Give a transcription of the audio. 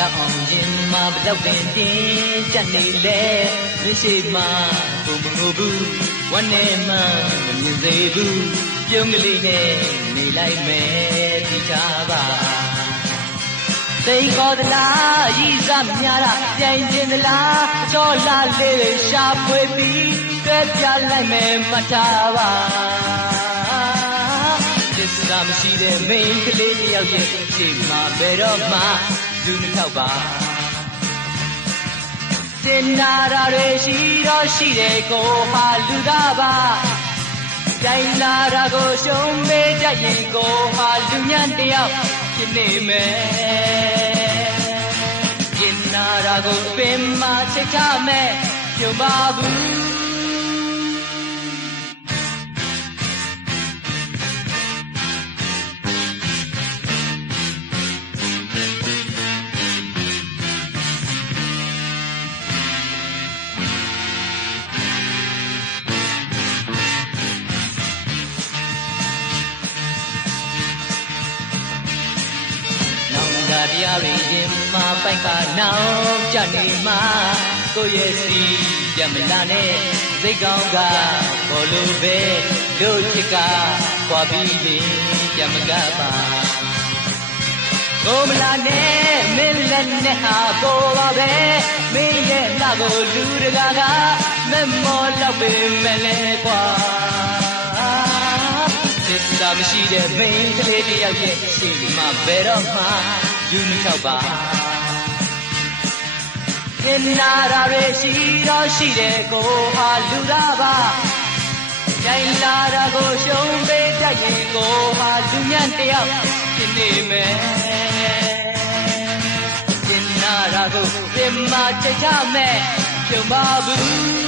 လောက်အောင်ရင်မဘလောက်တင်တင်ချက်နေလေမရှိမှကိုမငိုဘူးဝမ်းနဲ့မှမမြင်သေးဘူးပြုံးကလေးနဲ့နေလိုက်မယ်ဒီချပါသိခေါ်သလားရည်စားများတာပြိုင်ကျင်သလားအချောလာလေးရှာဖွေပြီးတွဲပြလိုက်မယ်မှတ်ထားပါသစ္စာမရှိတဲ့မိန်းကလေးတစ်ယောက်ရဲ့ရှိမှဘယ်တော့မှ လူမထောက်ပါစင်နာရာတွေရှိတော့ရှိတယ်ကိုဟာလူသားပါကြိုင်လာတာကိုရှုံးမေးတတ်ရင်ကိုဟာလူညံ့တယောက်ဖြစ်နေမယ်ကျင်နာတာကိုပင်မချိတ်ချမယ်ပြုံပါဘူး တရားတွေရင်မှာပိုက်ကနောင်ကြနေမှာကိုယ့်ရဲ့စီပြမလာနဲ့စိတ်ကောင်းကဘောလိုပဲတို့ချစ်ကပွားပြီးရင်ပြမကပါကိုမလာနဲ့မင်းလည်းနဲ့ဟာကိုပါပဲမင်းရဲ့နှကိုလူတကာကမမောလောက်ပေမဲ့လဲကွာသစ္စာမရှိတဲ့မိန်းကလေးတစ်ယောက်ရဲ့ရှိမှဘယ်တော့မှ ယူမထောက်ပါကျင်နာရာတွေရှိတော့ရှိတယ်ကိုဟာလူသားပါကြိုင်လာတာကိုရှုံးပေးတတ်ရင်ကိုဟာလူညံ့တယောက်ဖြစ်နေမယ်ကျင်နာရာကိုပြင်မာချချမယ်ပြုံပါဘူး